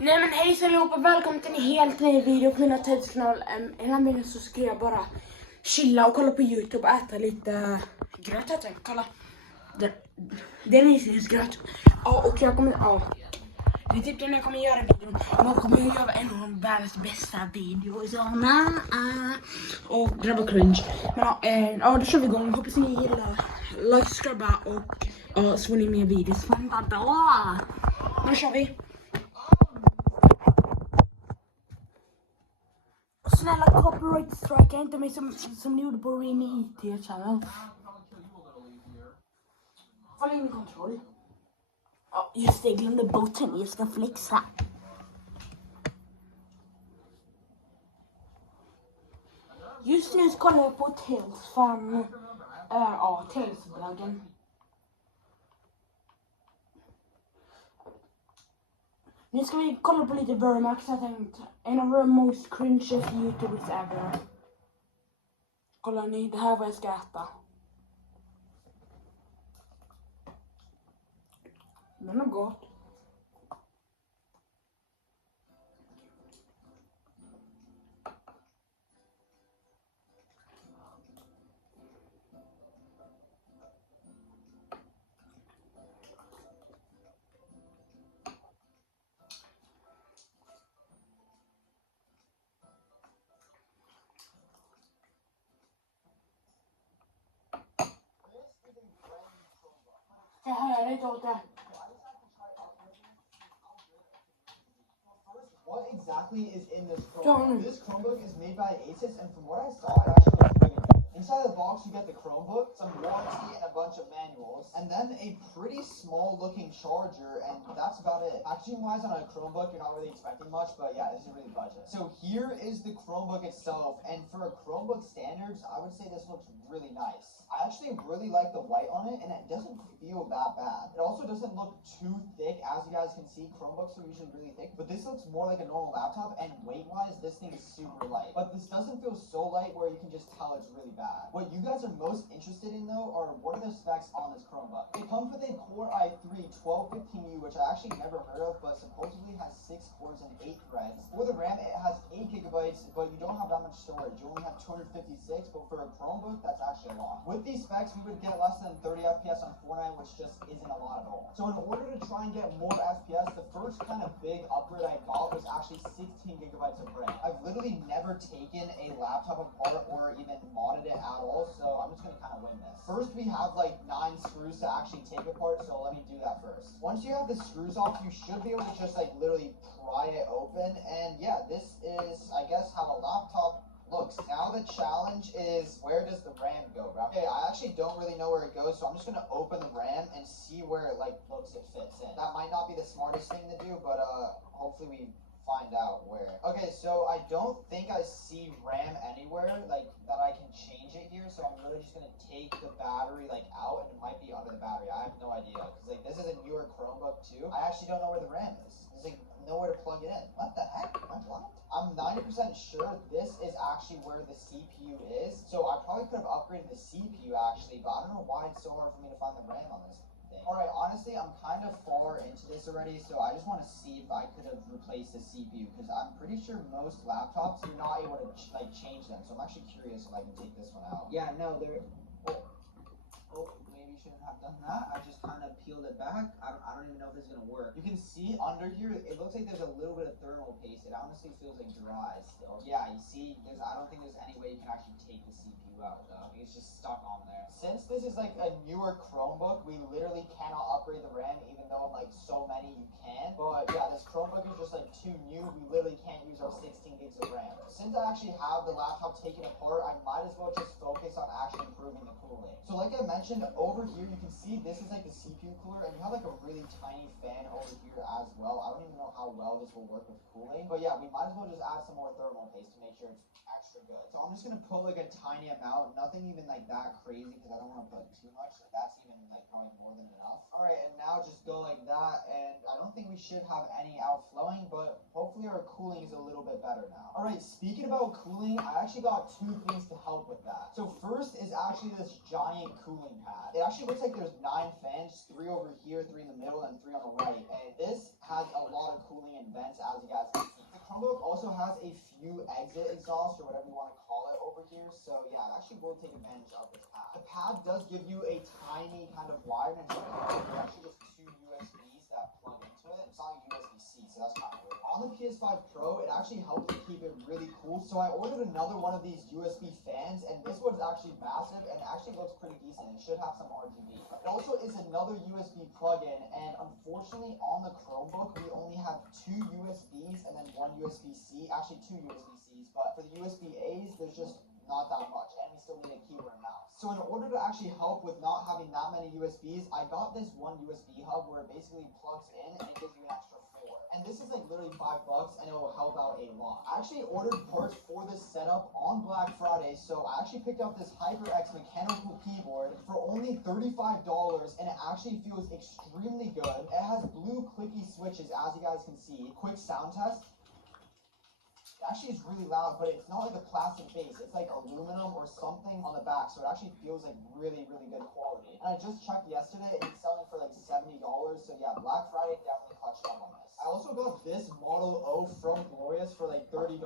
Nej men hej allihopa, välkommen till en helt ny video på min kanal. I den här videon så ska jag bara chilla och kolla på YouTube och äta lite gröt heter det. Kolla. Det är risgrynsgröt. Och jag kommer, det är typ det jag kommer göra i videon. Jag kommer göra en av världens bästa videos. Och det var cringe. Men då kör vi igång. Hoppas ni gillar. Like, subscribe och så får ni mer videos. Fan då. Nu kör vi. Snälla copyright strike inte mig som ni gjorde på Rini IT channel. Fall in i kontroll. Ja, just det, jag glömde botten. Jag ska flexa. Just nu så kollar jag på Tales från Tales-bloggen. Nu ska vi kolla på lite Burmax. Jag tänkte en av the most cringiest YouTubers ever. Kolla ni, det här är vad jag ska äta. Den är gott. Det här är lite åt det. What exactly is in this Tony. Chromebook? This Chromebook is made by Asus, and from what I saw, it actually looks really good. Inside the box, you get the Chromebook, some warranty, and a bunch of manuals, and then a pretty small-looking charger, and that's about it. Packaging-wise, on a Chromebook, you're not really expecting much, but yeah, this is really budget. So here is the Chromebook itself, and for a Chromebook standards, I would say this looks really nice. I actually really like the white on it, and it doesn't feel that bad. It also doesn't look too thick. As you guys can see, Chromebooks are usually really thick, but this looks more like a normal laptop, and weight-wise, this thing is super light. But this doesn't feel so light where you can just tell it's really bad. What you guys are most interested in, though, are what are the specs on this Chromebook. It comes with a Core i3 1215U, which I actually never heard of, but supposedly has 6 cores and 8 threads. For the RAM, it has 8 gigabytes, but you don't have that much storage. You only have 256, but for a Chromebook, that's actually a lot. With these specs, we would get less than 30 FPS on Fortnite, which just isn't a lot at all. So in order to try and get more FPS, the first kind of big upgrade I got was actually 16 gigabytes of RAM. I've literally never taken a laptop apart or even modded it at all, so I'm just gonna kind of wing this. First, we have like 9 screws to actually take apart, so let me do that first. Once you have the screws off, you should be able to just like literally pry it open, and yeah, this is, I guess, how a laptop looks. Now the challenge is, where does the RAM go, bro? Okay, I actually don't really know where it goes, so I'm just gonna open the RAM and see where it like looks it fits in. That might not be the smartest thing to do, but hopefully we find out where. Okay, so I don't think I see RAM anywhere like that I can change it here, so I'm really just gonna take the battery like out, and it might be under the battery. I have no idea, because like this is a newer Chromebook too. I actually don't know where the RAM is. There's like nowhere to plug it in. What the heck? Am I blind? I'm 90% sure this is actually where the CPU is, so I probably could have upgraded the CPU actually, but I don't know why it's so hard for me to find the RAM on this thing. Alright, honestly, I'm kind of far into this already, so I just want to see if I could have replaced the CPU, because I'm pretty sure most laptops, you're not able to like change them, so I'm actually curious if I can take this one out. Yeah, no, they're... maybe shouldn't have done that. I just kind of peeled it back. I don't even know if this is gonna work. You can see under here, it looks like there's a little bit of thermal paste. It honestly feels like dry still. Yeah, you see, I don't think there's any way you can actually take the CPU out though. I think it's just stuck on there. Since this is like a newer Chromebook, we literally cannot upgrade the RAM, even though in like so many you can. But yeah, this Chromebook is just like too new. We literally can't use our 16 gigs of RAM. Since I actually have the laptop taken apart, I might as well just focus on actually improving the cooling. So like I mentioned, over here you can see this is like the CPU cooler, and you have like a really tiny fan over here as well. I don't even know how well this will work with cooling, but yeah, we might as well just add some more thermal paste to make sure it's extra good. So I'm just gonna put like a tiny amount, nothing even like that crazy, because I don't want to put too much. Like that's even like probably more than enough. All right, and now just go like that, and I don't think we should have any outflowing, but hopefully our cooling is a little bit better now. Alright, speaking about cooling, I actually got two things to help with that. So first is actually this giant cooling pad. It actually looks like there's 9 fans, 3 over here, 3 in the middle, and 3 on the right. And this has a lot of cooling and vents, as you guys can see. The Chromebook also has a few exit exhausts, or whatever you want to call it over here. So yeah, I actually will take advantage of this pad. The pad does give you a tiny kind of wire, and it's actually just 2 USBs that plug into it. It's not like USB-C, so that's kind of weird. On the PS5 Pro, it actually helps to keep it really cool. So I ordered another one of these USB fans, and this one's actually massive and actually looks pretty decent. It should have some RGB. It also is another USB plug-in, and unfortunately on the Chromebook, we only have 2 USBs and then 1 USB-C. Actually 2 USB-Cs, but for the USB-As, there's just not that much, and we still need a keyboard and mouse. So in order to actually help with not having that many USBs, I got this one USB hub where it basically plugs in and it gives you an extra 4. And this is like literally $5 and it will help out a lot. I actually ordered parts for this setup on Black Friday, so I actually picked up this HyperX mechanical keyboard for only $35, and it actually feels extremely good. It has blue clicky switches, as you guys can see. Quick sound test. It actually is really loud, but it's not like a plastic base. It's like aluminum or something on the back, so it actually feels like really, really good quality. And I just checked yesterday, and it's selling for like $70. So yeah, Black Friday definitely clutched up on this. I also got this Model O from Glorious for like $30,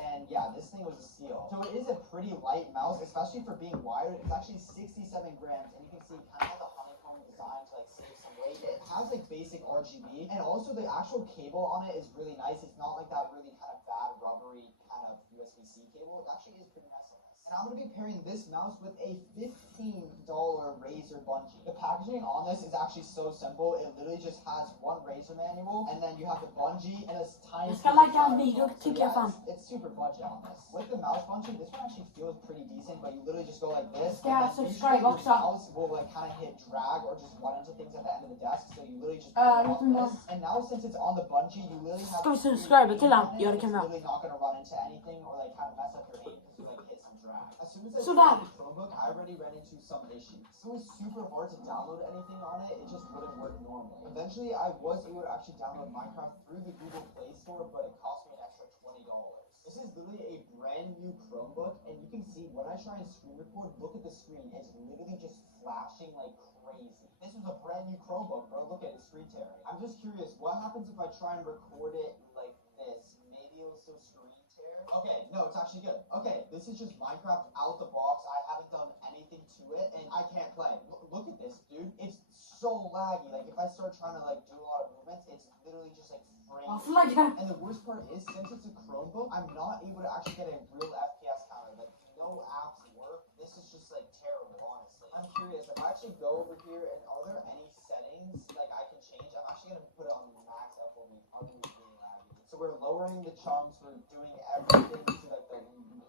and yeah, this thing was a steal. So it is a pretty light mouse, especially for being wired. It's actually 67 grams, and you can see kind of the honeycomb design to like save some weight. It has like basic RGB, and also the actual cable on it is really nice. It's not like that really kind of bad rubbery kind of USB-C cable. It actually is pretty nice on this. And I'm going to be pairing this mouse with a $15 Razer bungee. The packaging on this is actually so simple. It literally just has one Razer manual, and then you have the bungee and this tiny. It's super budget on this. With the mouse bungee, this one actually feels pretty decent, but you literally just go like this. Yeah, subscribe your mouse will like kind of hit drag or just run into things at the end of the desk, so you literally just this. And now since it's on the bungee, you literally have to subscribe till han gör It's kanal. really not going to run into anything or like kind of mess up your aim because you like hit some drag. As soon as I So started the Chromebook, I already ran into some issues. It was super hard to download anything on it. It just wouldn't work normally. Eventually, I was able to actually download Minecraft through the Google Play Store, but it cost me an extra $20. This is literally a brand new Chromebook, and you can see when I try and screen record, look at the screen. It's literally just flashing like crazy. This is a brand new Chromebook, bro. Look at it, screen tearing. I'm just curious, what happens if I try and record it like this? Maybe it'll still screen tear? Okay, no, it's actually good. Okay, this is just Minecraft out the box. I haven't done anything to it, and I can't play. Look at this, dude. It's so laggy. Like, if I start trying to like do a lot of movements, it's literally just like frames. And the worst part is, since it's a Chromebook, I'm not able to actually get a real FPS counter. Like, no apps work. This is just like terrible, honestly. I'm curious, if I actually go over here, and are there any settings like I can change? I'm actually gonna put it on max FOV, unbelievably laggy. So we're lowering the chunks, we're doing everything to like the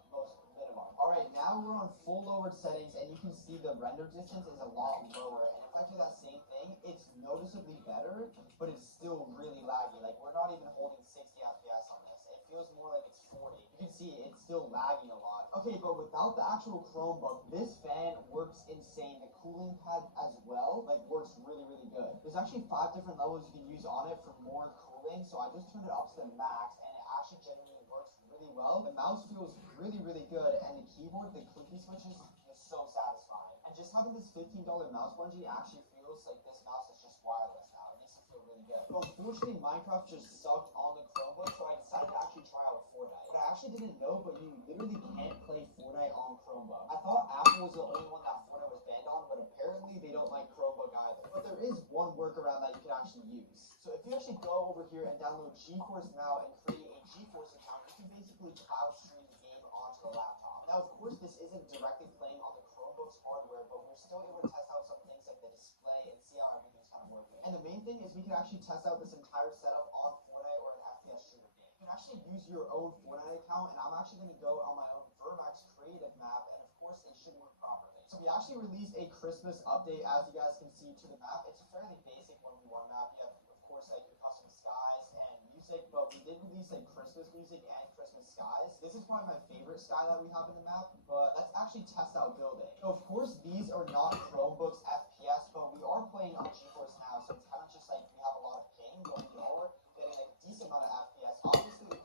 most minimum. Alright, now we're on full lowered settings, and you can see the render distance is a lot lower. And if I do that same thing, it's noticeably better, but it's still really laggy. Like, we're not even holding 60 FPS on this. It feels more like it's 40. You can see it's still lagging a lot. Okay, but without the actual Chromebook, this fan works insane. The cooling pad as well, like, works really, really good. There's actually 5 different levels you can use on it for more cooling, so I just turned it up to the max, and it actually genuinely works really well. The mouse feels really, really good, and the keyboard, the clicky switches, is so satisfying. And just having this $15 mouse bungee actually feels like this mouse is just wireless now. It makes it feel really good. But unfortunately, Minecraft just sucked on the Chromebook, so I decided to actually try out Fortnite. But I actually didn't know, but you literally can't play Fortnite on Chromebook. I thought Apple was the only one that Fortnite was banned on, but apparently they don't like Chromebook either. But there is one workaround that you can actually use. So if you actually go over here and download GeForce Now and create a GeForce account, you can basically cloud stream the game onto the laptop. Now, of course, this isn't directly playing on the Chromebook's hardware, but we're still able to test out some things like the display and see how everything's kind of working. And the main thing is we can actually test out this entire setup on Fortnite or an FPS shooter game. You can actually use your own Fortnite account, and I'm actually going to go on my own Vermax creative map, and of course, it should work properly. So we actually released a Christmas update, as you guys can see, to the map. It's a fairly basic 1v1 map. You have, of course, like your custom skies and music, but we did release like Christmas music and Christmas skies. This is probably my favorite sky that we have in the map, but let's actually test out building. So of course, these are not Chromebook's FPS, but we are playing on GeForce Now, so it's kind of just like we have a lot of ping going lower, getting like a decent amount of FPS. Obviously, the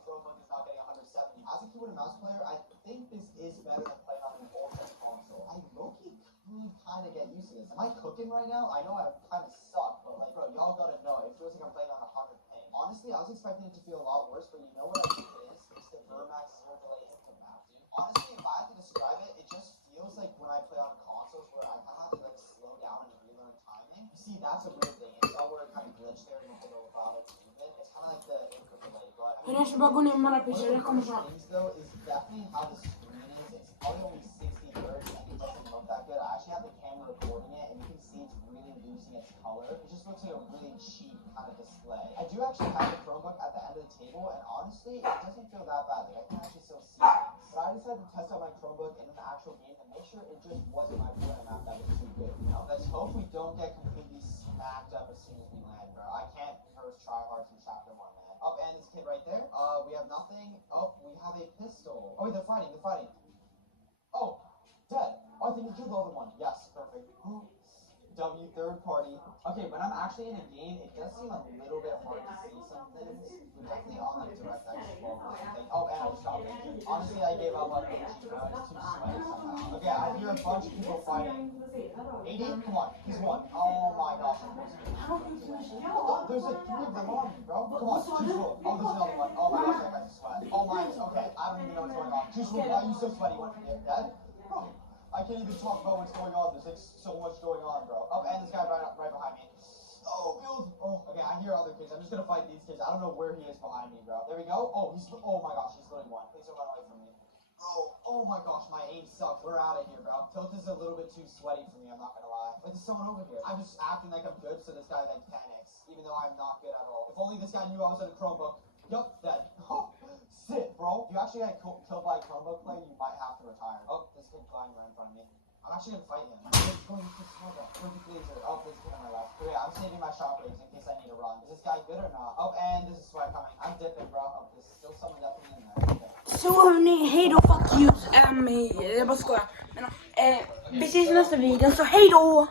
keyboard and mouse player, I think this is better than playing on an old console. I low-key could kind of get used to this. Am I cooking right now? I know I kind of suck, but like, bro, y'all gotta know. It feels like I'm playing on 100 ping. Honestly, I was expecting it to feel a lot worse, but you know what I think it is? It's the Vermax zero delay input map, dude. Honestly, if I had to describe it, it just feels like when I play on consoles where I kind of have to like slow down and relearn timing. You see, that's a weird thing. It's not where it kind of glitched there in the middle about it. It's kind of like the input delay, but Men jag ska bara gå ner med alla priser, det kommer snart. things though is definitely how the screen is. It's probably only 60 hertz and it doesn't look that good. I actually have the camera recording it and you can see it's really losing its color. It just looks like a really cheap kind of display. I do actually have the Chromebook at the end of the table and honestly it doesn't feel that bad. Like I can actually still see things. But I decided to test out my Chromebook in an actual game and make sure it just wasn't my player map that was too good. You know? Let's hope we don't get completely smacked up as soon as we land, bro. I can't first try hard from chapter 1, man. Up and this kid right there. We have nothing. Oh, we have a pistol. Oh, wait, they're fighting. Oh, dead. Oh, I think he killed the other one. Yes, perfect. W, third party. Okay, when I'm actually in a game, it does seem a little bit hard to see some things. We're definitely on like DirectX 12 or something. Oh, and I just got injured. Honestly, I gave up on PG, bro. It's too sweaty somehow. Okay, I hear a bunch of people fighting. 80? Come on, he's one. Oh my gosh. There's like 3 of them on me, bro. Come on, choose rule. Oh, there's another one. Oh my gosh, that guy's a sweat. Oh my, okay, I don't even know what's going on. Choose rule. Why are you so sweaty? What, you're dead? Bro, I can't even talk about what's going on. There's like so much going on, bro. Oh, and this guy right behind me. Oh, build. Oh, okay, I hear other kids. I'm just gonna fight these kids. I don't know where he is behind me, bro. There we go. Oh, oh my gosh, he's literally one. Please don't run away from me. Bro, oh my gosh, my aim sucks. We're out of here, bro. Tilt is a little bit too sweaty for me, I'm not gonna lie. Wait, there's someone over here. I'm just acting like I'm good so this guy like panics, even though I'm not good at all. If only this guy knew I was in a Chromebook. Yup, dead. Oh, sit, bro. If you actually get killed by a Chromebook player, you might have to retire. Oh, this kid flying right in front of me. I'm actually gonna fight him. He's going to snowball. Perfect laser. Oh, there's a kid on my left. Okay, I'm saving my shockwaves in case I need to run. Is this guy good or not? Oh, and this is sweat coming. I'm dipping, bro. Oh, there's still someone definitely in there. Okay. Så hörni, hej då, fuck you. Jag bara skojar. Men vi ses i nästa video, så hej då!